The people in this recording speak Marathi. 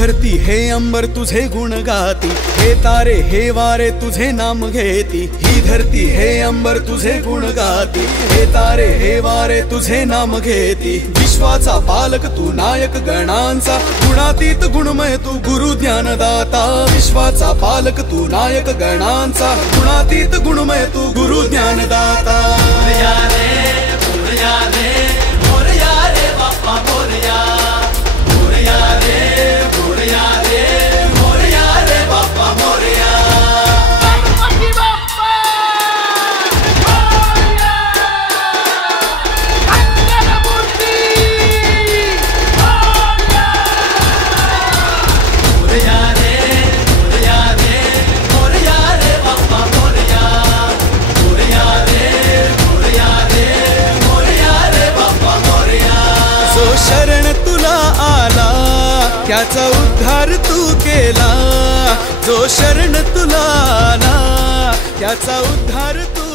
धरती हे अंबर तुझे गुण गाती, हे तारे हे वारे तुझे नाम घेती। ही धरती हे अंबर तुझे गुण गाती, हे तारे हे वारे तुझे नाम घेती। विश्वाचा पालक तू नायक गणांचा, गुणातीत गुणमय तू गुरु ज्ञानदाता। विश्वाचा पालक तू नायक गणांचा, गुणातीत गुणमय तू गुरु ज्ञानदाता। मोरया रे मोरया रे बाप्पा मोरया, मोरया रे मोरया रे बाप्पा मोरया। गणपती बाप्पा मोरया, मंगलमूर्ती मोरया। मोरया रे बाप्पा मोरया, मोरया रे बाप्पा मोरया। जो शरण तुला आला त्याचा उद्धार तू केला, जो शरण तुला आला त्याचा उद्धार तू